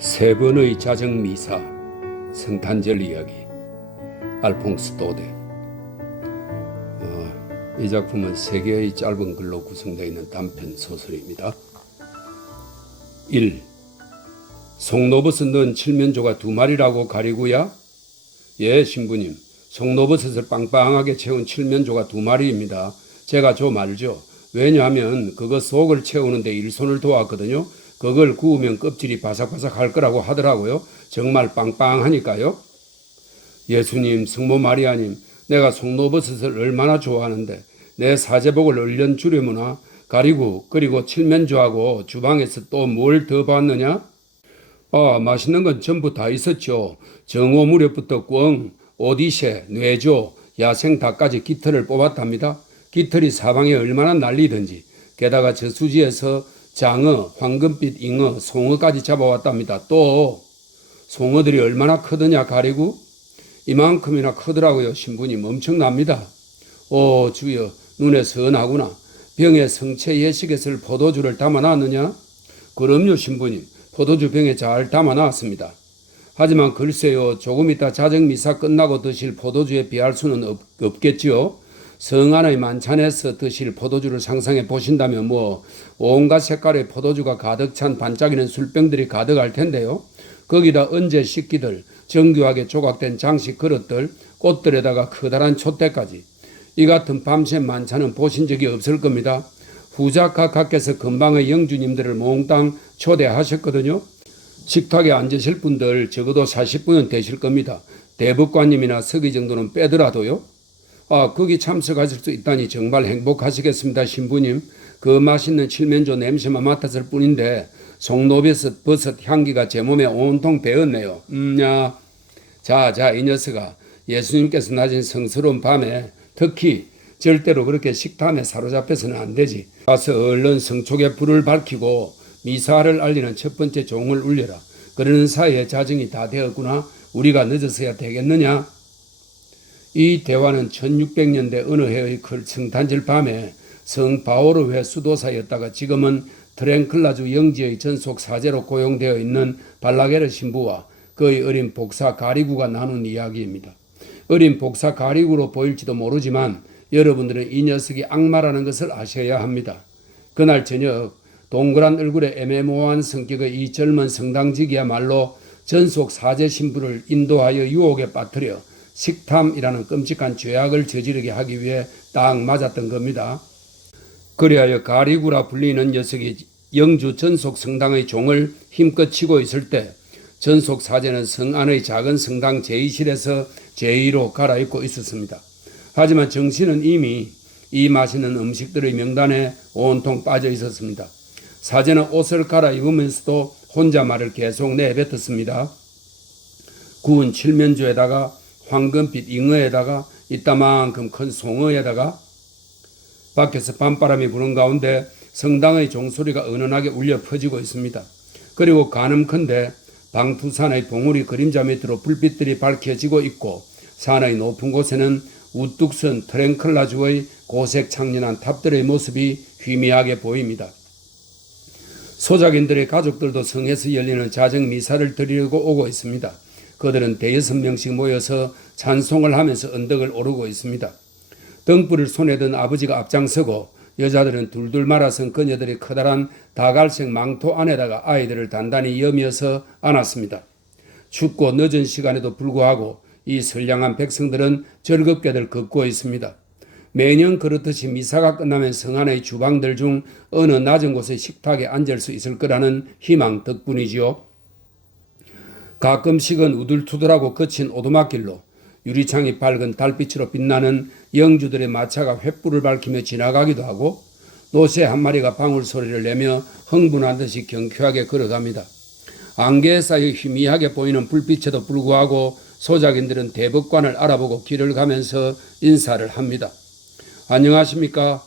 세 번의 자정미사, 성탄절 이야기, 알퐁스 도데. 이 작품은 세 개의 짧은 글로 구성되어 있는 단편 소설입니다. 1. 송로버섯 넣은 칠면조가 2마리라고 가리구야? 예, 신부님. 송로버섯을 빵빵하게 채운 칠면조가 2마리입니다. 제가 좀 알죠. 왜냐하면 그거 속을 채우는데 일손을 도왔거든요. 그걸 구우면 껍질이 바삭바삭 할 거라고 하더라고요. 정말 빵빵하니까요. 예수님, 성모 마리아님, 내가 송로버섯을 얼마나 좋아하는데 내 사제복을 얼른 주려무나 가리고 그리고 칠면조하고 주방에서 또 뭘 더 봤느냐? 맛있는 건 전부 다 있었죠. 정오 무렵부터 꿩, 오디세, 뇌조, 야생 닭까지 깃털을 뽑았답니다. 깃털이 사방에 얼마나 날리든지. 게다가 저수지에서 장어, 황금빛 잉어, 송어까지 잡아왔답니다. 또 송어들이 얼마나 크더냐 가리고? 이만큼이나 크더라고요. 신부님, 엄청납니다. 오 주여, 눈에 선하구나. 병에 성체 예식에서 포도주를 담아놨느냐? 그럼요 신부님, 포도주 병에 잘 담아놨습니다. 하지만 글쎄요, 조금 이따 자정미사 끝나고 드실 포도주에 비할 수는 없겠지요. 성 안의 만찬에서 드실 포도주를 상상해 보신다면 온갖 색깔의 포도주가 가득 찬 반짝이는 술병들이 가득할 텐데요. 거기다 언제 식기들, 정교하게 조각된 장식 그릇들, 꽃들에다가 커다란 촛대까지. 이 같은 밤샘 만찬은 보신 적이 없을 겁니다. 후작각하께서 금방의 영주님들을 몽땅 초대하셨거든요. 식탁에 앉으실 분들 적어도 40분은 되실 겁니다. 대법관님이나 서기 정도는 빼더라도요. 거기 참석하실 수 있다니 정말 행복하시겠습니다. 신부님. 그 맛있는 칠면조 냄새만 맡았을 뿐인데 송로버섯 버섯 향기가 제 몸에 온통 배었네요. 자, 이 녀석아. 예수님께서 낮은 성스러운 밤에 특히 절대로 그렇게 식탐에 사로잡혀서는 안 되지. 가서 얼른 성촉에 불을 밝히고 미사를 알리는 첫 번째 종을 울려라. 그러는 사이에 자정이 다 되었구나. 우리가 늦어서야 되겠느냐? 이 대화는 1600년대 어느 해의 성탄절 밤에 성 바오르회 수도사였다가 지금은 트랭클라주 영지의 전속 사제로 고용되어 있는 발라게르 신부와 그의 어린 복사 가리구가 나눈 이야기입니다. 어린 복사 가리구로 보일지도 모르지만 여러분들은 이 녀석이 악마라는 것을 아셔야 합니다. 그날 저녁 동그란 얼굴에 애매모호한 성격의 이 젊은 성당직이야말로 전속 사제 신부를 인도하여 유혹에 빠뜨려 식탐이라는 끔찍한 죄악을 저지르게 하기 위해 딱 맞았던 겁니다. 그리하여 가리구라 불리는 녀석이 영주 전속 성당의 종을 힘껏 치고 있을 때 전속 사제는 성 안의 작은 성당 제2실에서 제2로 갈아입고 있었습니다. 하지만 정신은 이미 이 맛있는 음식들의 명단에 온통 빠져 있었습니다. 사제는 옷을 갈아입으면서도 혼자 말을 계속 내뱉었습니다. 구운 칠면조에다가 황금빛 잉어에다가 이따만큼 큰 송어에다가. 밖에서 밤바람이 부는 가운데 성당의 종소리가 은은하게 울려 퍼지고 있습니다. 그리고 가늠컨대 방 두 산의 봉우리 그림자 밑으로 불빛들이 밝혀지고 있고 산의 높은 곳에는 우뚝 선 트랭클라주의 고색 창년한 탑들의 모습이 희미하게 보입니다. 소작인들의 가족들도 성에서 열리는 자정 미사를 드리려고 오고 있습니다. 그들은 대여섯 명씩 모여서 찬송을 하면서 언덕을 오르고 있습니다. 등불을 손에 든 아버지가 앞장서고 여자들은 둘둘 말아선 그녀들이 커다란 다갈색 망토 안에다가 아이들을 단단히 여미어서 안았습니다. 춥고 늦은 시간에도 불구하고 이 선량한 백성들은 즐겁게들 걷고 있습니다. 매년 그렇듯이 미사가 끝나면 성 안의 주방들 중 어느 낮은 곳의 식탁에 앉을 수 있을 거라는 희망 덕분이지요. 가끔씩은 우둘투둘하고 거친 오두막길로 유리창이 밝은 달빛으로 빛나는 영주들의 마차가 횃불을 밝히며 지나가기도 하고 노새 한 마리가 방울 소리를 내며 흥분한 듯이 경쾌하게 걸어갑니다. 안개에 쌓여 희미하게 보이는 불빛에도 불구하고 소작인들은 대법관을 알아보고 길을 가면서 인사를 합니다. 안녕하십니까?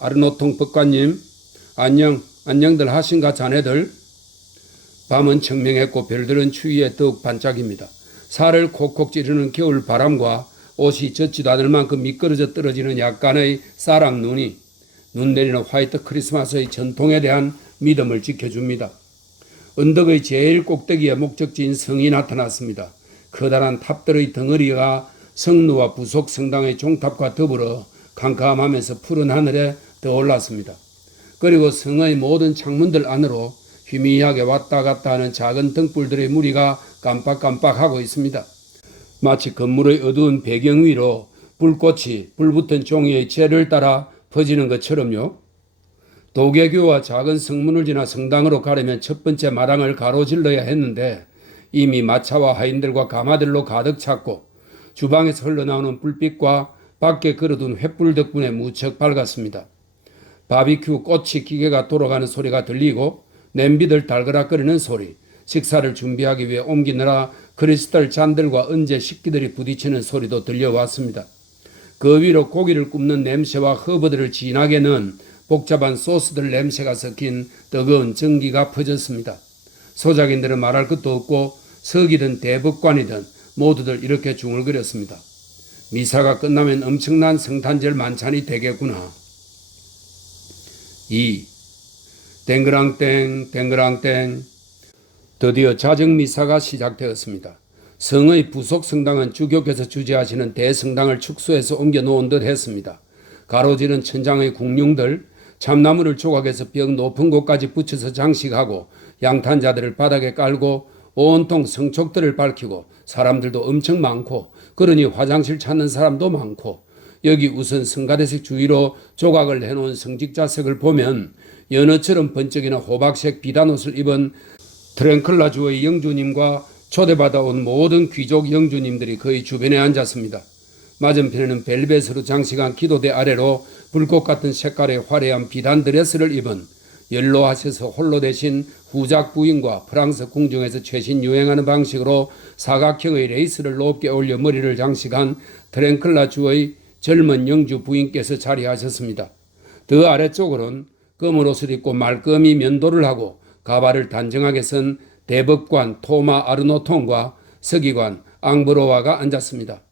아르노통 법관님. 안녕들 하신가 자네들? 밤은 청명했고 별들은 추위에 더욱 반짝입니다. 살을 콕콕 찌르는 겨울 바람과 옷이 젖지도 않을 만큼 미끄러져 떨어지는 약간의 싸락 눈이 눈 내리는 화이트 크리스마스의 전통에 대한 믿음을 지켜줍니다. 언덕의 제일 꼭대기에 목적지인 성이 나타났습니다. 커다란 탑들의 덩어리가 성루와 부속 성당의 종탑과 더불어 캄캄하면서 푸른 하늘에 떠올랐습니다. 그리고 성의 모든 창문들 안으로 희미하게 왔다 갔다 하는 작은 등불들의 무리가 깜빡깜빡하고 있습니다. 마치 건물의 어두운 배경 위로 불꽃이 불붙은 종이의 채를 따라 퍼지는 것처럼요. 도개교와 작은 성문을 지나 성당으로 가려면 첫 번째 마당을 가로질러야 했는데 이미 마차와 하인들과 가마들로 가득 찼고 주방에서 흘러나오는 불빛과 밖에 걸어둔 횃불 덕분에 무척 밝았습니다. 바비큐 꼬치 기계가 돌아가는 소리가 들리고 냄비들 달그락거리는 소리, 식사를 준비하기 위해 옮기느라 크리스탈 잔들과 은재 식기들이 부딪히는 소리도 들려왔습니다. 그 위로 고기를 굽는 냄새와 허브들을 진하게 넣은 복잡한 소스들 냄새가 섞인 뜨거운 전기가 퍼졌습니다. 소작인들은 말할 것도 없고 석이든 대법관이든 모두들 이렇게 중얼거렸습니다. 미사가 끝나면 엄청난 성탄절 만찬이 되겠구나. 2. 땡그랑땡 땡그랑땡. 드디어 자정미사가 시작되었습니다. 성의 부속 성당은 주교께서 주재하시는 대성당을 축소해서 옮겨놓은 듯 했습니다. 가로지른 천장의 궁룡들, 참나무를 조각해서 벽 높은 곳까지 붙여서 장식하고 양탄자들을 바닥에 깔고 온통 성촉들을 밝히고 사람들도 엄청 많고 그러니 화장실 찾는 사람도 많고 여기 우선 성가대색 주위로 조각을 해놓은 성직자석을 보면 연어처럼 번쩍이는 호박색 비단옷을 입은 트랭클라주의 영주님과 초대받아온 모든 귀족 영주님들이 거의 주변에 앉았습니다. 맞은편에는 벨벳으로 장식한 기도대 아래로 불꽃 같은 색깔의 화려한 비단 드레스를 입은 연로하셔서 홀로 되신 후작 부인과 프랑스 궁중에서 최신 유행하는 방식으로 사각형의 레이스를 높게 올려 머리를 장식한 트랭클라주의 젊은 영주 부인께서 자리하셨습니다. 더 아래쪽으로는 검은 옷을 입고 말끔히 면도를 하고 가발을 단정하게 쓴 대법관 토마 아르노통과 서기관 앙브로와가 앉았습니다.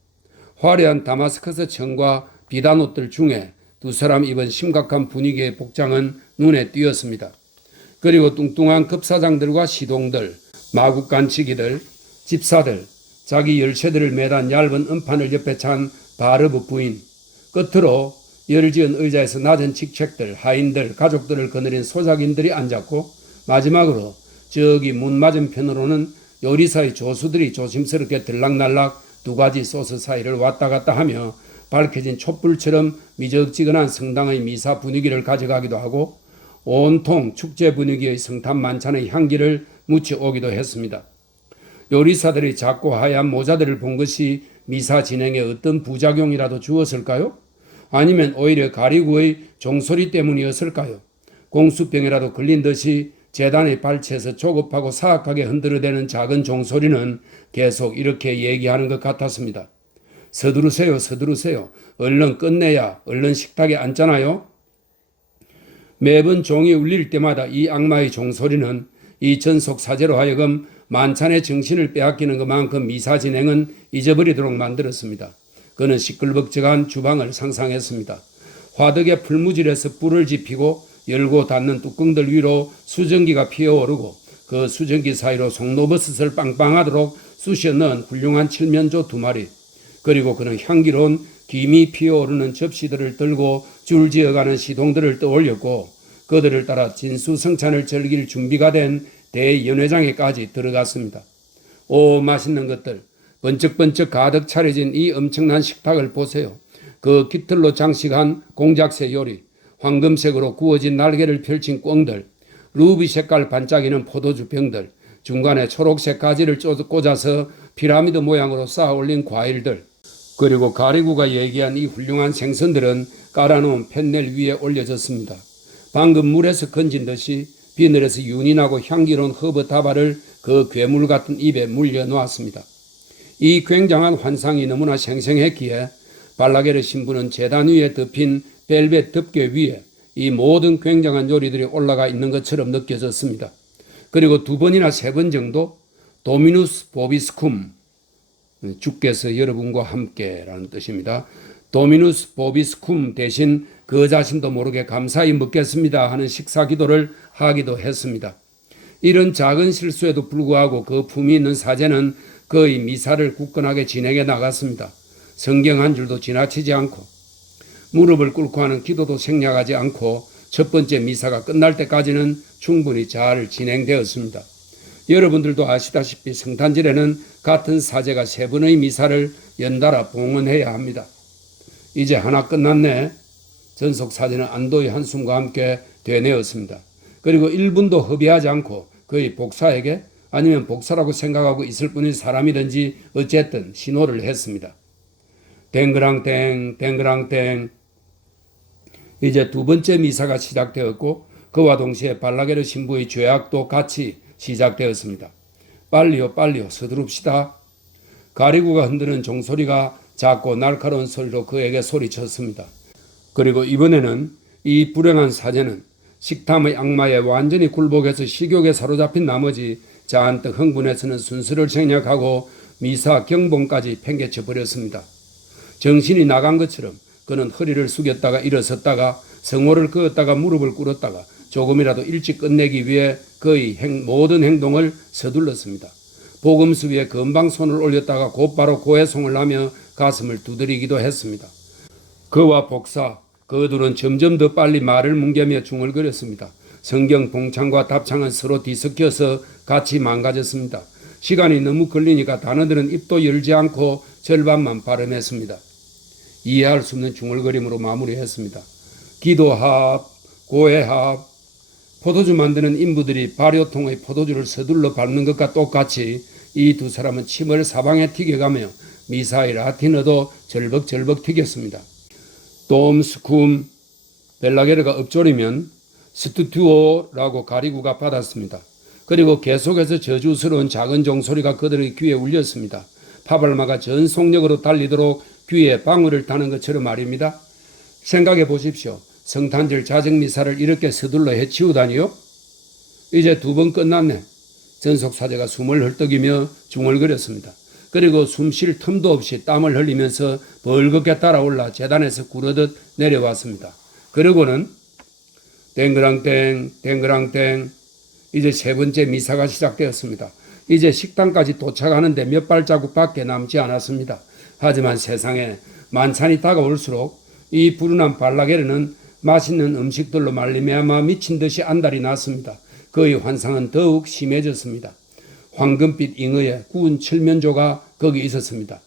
화려한 다마스커스 청과 비단옷들 중에 두 사람 입은 심각한 분위기의 복장은 눈에 띄었습니다. 그리고 뚱뚱한 급사장들과 시동들, 마국간치기들, 집사들, 자기 열쇠들을 매단 얇은 은판을 옆에 찬 바르브 부인, 끝으로 열지은 의자에서 낮은 직책들, 하인들, 가족들을 거느린 소작인들이 앉았고 마지막으로 저기 문 맞은편으로는 요리사의 조수들이 조심스럽게 들락날락 두 가지 소스 사이를 왔다 갔다 하며 밝혀진 촛불처럼 미적지근한 성당의 미사 분위기를 가져가기도 하고 온통 축제 분위기의 성탄 만찬의 향기를 묻혀오기도 했습니다. 요리사들의 작고 하얀 모자들을 본 것이 미사 진행에 어떤 부작용이라도 주었을까요? 아니면 오히려 가리구의 종소리 때문이었을까요? 공수병이라도 걸린 듯이 재단의 발치에서 조급하고 사악하게 흔들어대는 작은 종소리는 계속 이렇게 얘기하는 것 같았습니다. 서두르세요, 서두르세요. 얼른 끝내야 얼른 식탁에 앉잖아요. 매번 종이 울릴 때마다 이 악마의 종소리는 이 전속 사제로 하여금 만찬의 정신을 빼앗기는 것만큼 미사 진행은 잊어버리도록 만들었습니다. 그는 시끌벅적한 주방을 상상했습니다. 화덕에 풀무질에서 불을 지피고 열고 닫는 뚜껑들 위로 수증기가 피어오르고 그 수증기 사이로 송로버섯을 빵빵하도록 쑤셔 넣은 훌륭한 칠면조 2마리, 그리고 그는 향기로운 김이 피어오르는 접시들을 들고 줄지어가는 시동들을 떠올렸고 그들을 따라 진수성찬을 즐길 준비가 된 대연회장에까지 들어갔습니다. 오, 맛있는 것들, 번쩍번쩍 가득 차려진 이 엄청난 식탁을 보세요. 그 깃털로 장식한 공작새 요리, 황금색으로 구워진 날개를 펼친 꿩들, 루비 색깔 반짝이는 포도주 병들, 중간에 초록색 가지를 꽂아서 피라미드 모양으로 쌓아 올린 과일들, 그리고 가리구가 얘기한 이 훌륭한 생선들은 깔아놓은 펜넬 위에 올려졌습니다. 방금 물에서 건진 듯이 비늘에서 윤이 나고 향기로운 허브 다발을 그 괴물 같은 입에 물려 놓았습니다. 이 굉장한 환상이 너무나 생생했기에 발라게르 신부는 제단 위에 덮인 벨벳 덮개 위에 이 모든 굉장한 요리들이 올라가 있는 것처럼 느껴졌습니다. 그리고 2번이나 3번 정도 도미누스 보비스쿰, 주께서 여러분과 함께라는 뜻입니다. 도미누스 보비스쿰 대신 그 자신도 모르게 감사히 먹겠습니다 하는 식사 기도를 하기도 했습니다. 이런 작은 실수에도 불구하고 그 품이 있는 사제는 그의 미사를 굳건하게 진행해 나갔습니다. 성경 한 줄도 지나치지 않고 무릎을 꿇고 하는 기도도 생략하지 않고 첫 번째 미사가 끝날 때까지는 충분히 잘 진행되었습니다. 여러분들도 아시다시피 성탄절에는 같은 사제가 세 번의 미사를 연달아 봉헌해야 합니다. 이제 하나 끝났네. 전속 사제는 안도의 한숨과 함께 되뇌었습니다. 그리고 1분도 허비하지 않고 그의 복사에게 아니면 복사라고 생각하고 있을 뿐인 사람이든지 어쨌든 신호를 했습니다. 댕그랑땡 댕그랑땡. 이제 두 번째 미사가 시작되었고 그와 동시에 발라게르 신부의 죄악도 같이 시작되었습니다. 빨리요 빨리요 서두릅시다. 가리구가 흔드는 종소리가 작고 날카로운 소리로 그에게 소리쳤습니다. 그리고 이번에는 이 불행한 사제는 식탐의 악마에 완전히 굴복해서 식욕에 사로잡힌 나머지 잔뜩 흥분해서는 순서를 생략하고 미사 경봉까지 팽개쳐 버렸습니다. 정신이 나간 것처럼 그는 허리를 숙였다가 일어섰다가 성호를 그었다가 무릎을 꿇었다가 조금이라도 일찍 끝내기 위해 그의 모든 행동을 서둘렀습니다. 복음수 위에 금방 손을 올렸다가 곧바로 고해송을 하며 가슴을 두드리기도 했습니다. 그와 복사, 그 둘은 점점 더 빨리 말을 뭉개며 중얼거렸습니다. 성경 봉창과 답창은 서로 뒤섞여서 같이 망가졌습니다. 시간이 너무 걸리니까 단어들은 입도 열지 않고 절반만 발음했습니다. 이해할 수 없는 중얼거림으로 마무리했습니다. 기도합, 고해합, 포도주 만드는 인부들이 발효통의 포도주를 서둘러 밟는 것과 똑같이 이 두 사람은 침을 사방에 튀겨가며 미사의 라틴어도 절벅절벅 튀겼습니다. 돔스쿰, 벨라게르가 읊조리면 스투튜오라고 가리구가 받았습니다. 그리고 계속해서 저주스러운 작은 종소리가 그들의 귀에 울렸습니다. 파발마가 전속력으로 달리도록 귀에 방울을 타는 것처럼 말입니다. 생각해 보십시오. 성탄절 자정미사를 이렇게 서둘러 해치우다니요? 이제 두 번 끝났네. 전속사제가 숨을 헐떡이며 중얼거렸습니다. 그리고 숨 쉴 틈도 없이 땀을 흘리면서 벌겋게 따라올라 제단에서 구르듯 내려왔습니다. 그러고는 댕그랑땡 댕그랑땡. 이제 세 번째 미사가 시작되었습니다. 이제 식당까지 도착하는데 몇 발자국밖에 남지 않았습니다. 하지만 세상에 만찬이 다가올수록 이 불운한 발라게르는 맛있는 음식들로 말미암아 미친 듯이 안달이 났습니다. 그의 환상은 더욱 심해졌습니다. 황금빛 잉어의 구운 칠면조가 거기 있었습니다.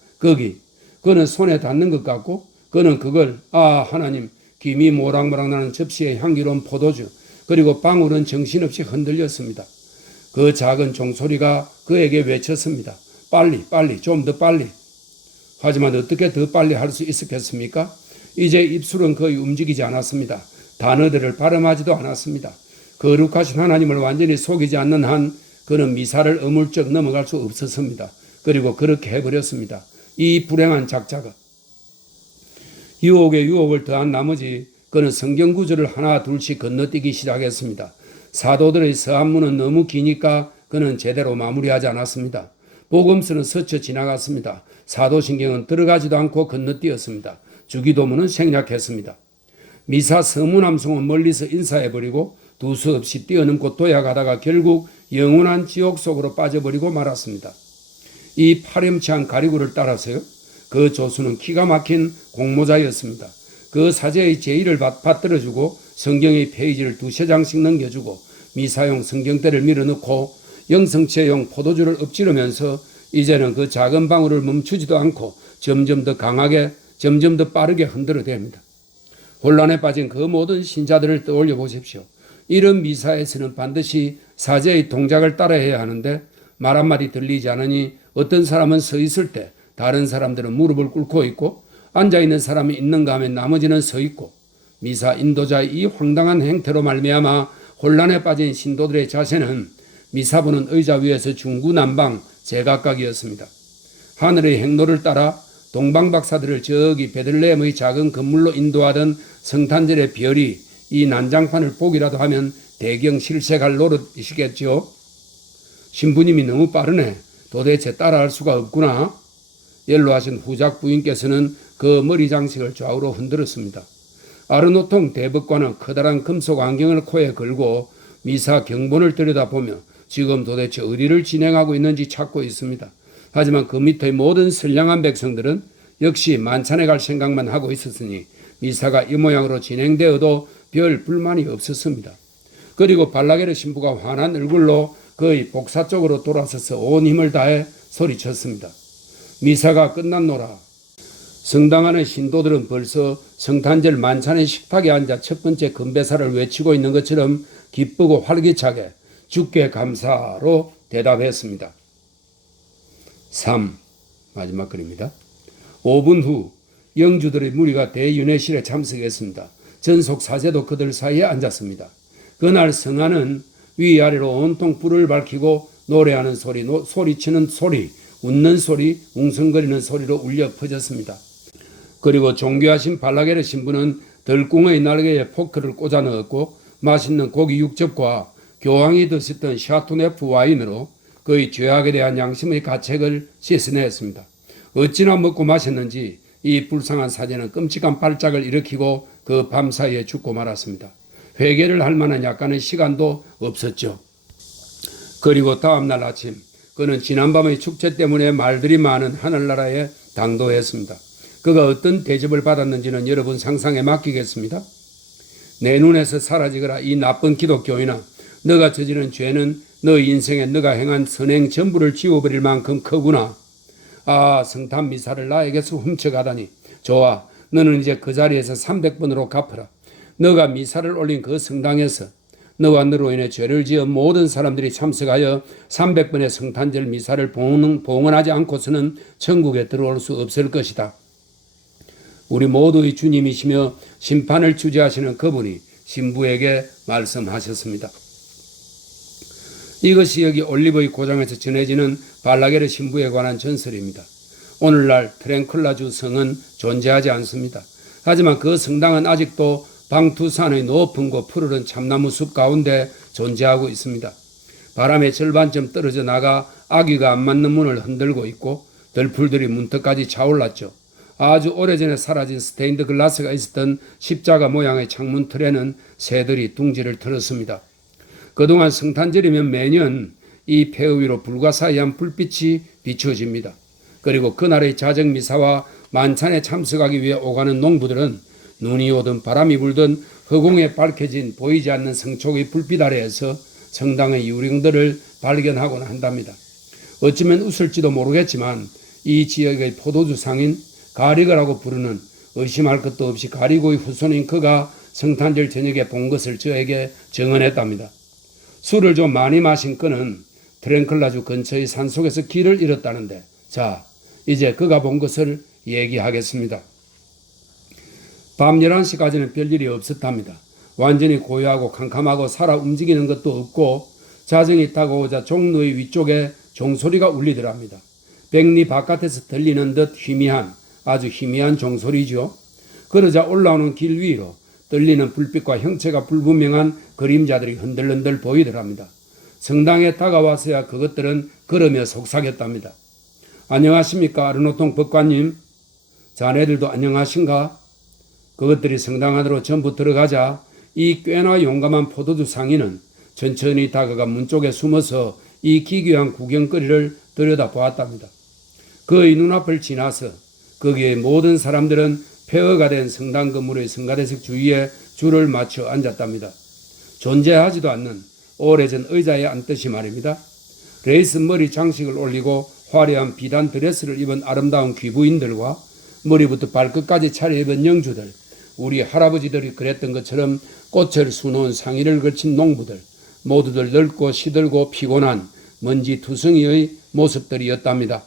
그는 손에 닿는 것 같고 그는 그걸 하나님, 김이 모락모락 나는 접시에 향기로운 포도주, 그리고 방울은 정신없이 흔들렸습니다. 그 작은 종소리가 그에게 외쳤습니다. 빨리 좀 더 빨리. 하지만 어떻게 더 빨리 할 수 있었겠습니까? 이제 입술은 거의 움직이지 않았습니다. 단어들을 발음하지도 않았습니다. 거룩하신 하나님을 완전히 속이지 않는 한 그는 미사를 어물쩍 넘어갈 수 없었습니다. 그리고 그렇게 해버렸습니다. 이 불행한 작자가 유혹에 유혹을 더한 나머지 그는 성경 구절을 하나 둘씩 건너뛰기 시작했습니다. 사도들의 서한문은 너무 기니까 그는 제대로 마무리하지 않았습니다. 복음서는 스쳐 지나갔습니다. 사도신경은 들어가지도 않고 건너뛰었습니다. 주기도문은 생략했습니다. 미사 서문함송은 멀리서 인사해버리고 두서없이 뛰어넘고 도약하다가 결국 영원한 지옥 속으로 빠져버리고 말았습니다. 이 파렴치한 가리구를 따라서요. 그 조수는 기가 막힌 공모자였습니다. 그 사제의 제의를 받들어주고 성경의 페이지를 2-3장씩 넘겨주고 미사용 성경대를 밀어넣고 영성체용 포도주를 엎지르면서 이제는 그 작은 방울을 멈추지도 않고 점점 더 강하게 점점 더 빠르게 흔들어댑니다. 혼란에 빠진 그 모든 신자들을 떠올려 보십시오. 이런 미사에서는 반드시 사제의 동작을 따라해야 하는데 말 한마디 들리지 않으니 어떤 사람은 서 있을 때 다른 사람들은 무릎을 꿇고 있고 앉아있는 사람이 있는가 하면 나머지는 서 있고 미사 인도자의 이 황당한 행태로 말미암아 혼란에 빠진 신도들의 자세는 미사 보는 의자 위에서 중구난방 제각각이었습니다. 하늘의 행로를 따라 동방박사들을 저기 베들레헴의 작은 건물로 인도하던 성탄절의 별이 이 난장판을 보기라도 하면 대경 실색할 노릇이시겠죠. 신부님이 너무 빠르네. 도대체 따라할 수가 없구나. 연로하신 후작 부인께서는 그 머리 장식을 좌우로 흔들었습니다. 아르노통 대법관은 커다란 금속 안경을 코에 걸고 미사 경본을 들여다보며 지금 도대체 어디를 진행하고 있는지 찾고 있습니다. 하지만 그 밑의 모든 선량한 백성들은 역시 만찬에 갈 생각만 하고 있었으니 미사가 이 모양으로 진행되어도 별 불만이 없었습니다. 그리고 발라게르 신부가 환한 얼굴로 거의 복사 쪽으로 돌아서서 온 힘을 다해 소리쳤습니다. 미사가 끝났노라. 성당 안의 신도들은 벌써 성탄절 만찬의 식탁에 앉아 첫 번째 건배사를 외치고 있는 것처럼 기쁘고 활기차게 주께 감사로 대답했습니다. 3. 마지막 글입니다. 5분 후 영주들의 무리가 대윤회실에 참석했습니다. 전속 사제도 그들 사이에 앉았습니다. 그날 성안은 위아래로 온통 불을 밝히고 노래하는 소리, 소리치는 소리, 웃는 소리, 웅성거리는 소리로 울려 퍼졌습니다. 그리고 종교하신 발라게르 신부는 덜궁의 날개에 포크를 꽂아 넣었고 맛있는 고기 육즙과 교황이 드셨던 샤토네프 와인으로 그의 죄악에 대한 양심의 가책을 씻어냈습니다. 어찌나 먹고 마셨는지 이 불쌍한 사제는 끔찍한 발작을 일으키고 그 밤사이에 죽고 말았습니다. 회개를 할 만한 약간의 시간도 없었죠. 그리고 다음날 아침 그는 지난밤의 축제 때문에 말들이 많은 하늘나라에 당도했습니다. 그가 어떤 대접을 받았는지는 여러분 상상에 맡기겠습니다. 내 눈에서 사라지거라 이 나쁜 기독교인아. 너가 저지른 죄는 너 인생에 너가 행한 선행 전부를 지워버릴 만큼 크구나. 아, 성탄 미사를 나에게서 훔쳐가다니. 좋아, 너는 이제 그 자리에서 300번으로 갚아라. 너가 미사를 올린 그 성당에서 너와 너로 인해 죄를 지은 모든 사람들이 참석하여 300번의 성탄절 미사를 봉헌하지 않고서는 천국에 들어올 수 없을 것이다. 우리 모두의 주님이시며 심판을 주재하시는 그분이 신부에게 말씀하셨습니다. 이것이 여기 올리브의 고장에서 전해지는 발라게르 신부에 관한 전설입니다. 오늘날 트랭클라주 성은 존재하지 않습니다. 하지만 그 성당은 아직도 방투산의 높은 곳 푸르른 참나무 숲 가운데 존재하고 있습니다. 바람에 절반쯤 떨어져 나가 아귀가 안 맞는 문을 흔들고 있고 들풀들이 문턱까지 차올랐죠. 아주 오래전에 사라진 스테인드 글라스가 있었던 십자가 모양의 창문 틀에는 새들이 둥지를 틀었습니다. 그동안 성탄절이면 매년 이 폐허 위로 불가사의한 불빛이 비추어집니다. 그리고 그날의 자정미사와 만찬에 참석하기 위해 오가는 농부들은 눈이 오든 바람이 불든 허공에 밝혀진 보이지 않는 성촉의 불빛 아래에서 성당의 유령들을 발견하곤 한답니다. 어쩌면 웃을지도 모르겠지만 이 지역의 포도주 상인 가리거라고 부르는 의심할 것도 없이 가리고의 후손인 그가 성탄절 저녁에 본 것을 저에게 증언했답니다. 술을 좀 많이 마신 그는 트랭클라주 근처의 산속에서 길을 잃었다는데 자, 이제 그가 본 것을 얘기하겠습니다. 밤 11시까지는 별일이 없었답니다. 완전히 고요하고 캄캄하고 살아 움직이는 것도 없고 자정이 다가오자 종로의 위쪽에 종소리가 울리더랍니다. 백리 바깥에서 들리는 듯 희미한 아주 희미한 종소리죠. 그러자 올라오는 길 위로 떨리는 불빛과 형체가 불분명한 그림자들이 흔들흔들 보이더랍니다. 성당에 다가와서야 그것들은 걸으며 속삭였답니다. 안녕하십니까 아르노통 법관님. 자네들도 안녕하신가? 그것들이 성당 안으로 전부 들어가자 이 꽤나 용감한 포도주 상인은 천천히 다가가 문 쪽에 숨어서 이 기괴한 구경거리를 들여다보았답니다. 그의 눈앞을 지나서 거기에 모든 사람들은 폐허가 된 성당 건물의 성가대석 주위에 줄을 맞춰 앉았답니다. 존재하지도 않는 오래전 의자에 앉듯이 말입니다. 레이스 머리 장식을 올리고 화려한 비단 드레스를 입은 아름다운 귀부인들과 머리부터 발끝까지 차려입은 영주들, 우리 할아버지들이 그랬던 것처럼 꽃을 수놓은 상의를 걸친 농부들, 모두들 늙고 시들고 피곤한 먼지 투성이의 모습들이었답니다.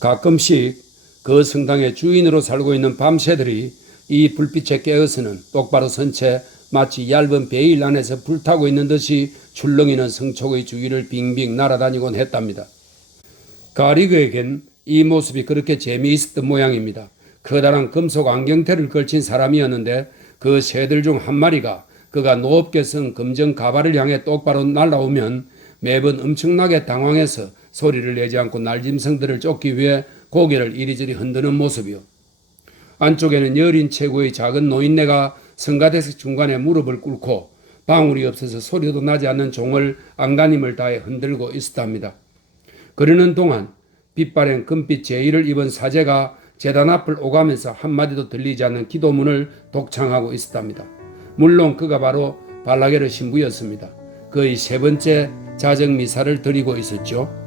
가끔씩 그 성당의 주인으로 살고 있는 밤새들이 이 불빛에 깨어서는 똑바로 선 채 마치 얇은 베일 안에서 불타고 있는 듯이 출렁이는 성촉의 주위를 빙빙 날아다니곤 했답니다. 가리그에겐 이 모습이 그렇게 재미있었던 모양입니다. 커다란 금속 안경테를 걸친 사람이었는데 그 새들 중 한 마리가 그가 높게 쓴 검정 가발을 향해 똑바로 날아오면 매번 엄청나게 당황해서 소리를 내지 않고 날짐승들을 쫓기 위해 고개를 이리저리 흔드는 모습이요. 안쪽에는 여린 체구의 작은 노인네가 성가대석 중간에 무릎을 꿇고 방울이 없어서 소리도 나지 않는 종을 안간힘을 다해 흔들고 있었답니다. 그러는 동안 빛바랜 금빛 제의를 입은 사제가 제단 앞을 오가면서 한마디도 들리지 않는 기도문을 독창하고 있었답니다. 물론 그가 바로 발라게르 신부였습니다. 거의 세 번째 자정 미사를 드리고 있었죠.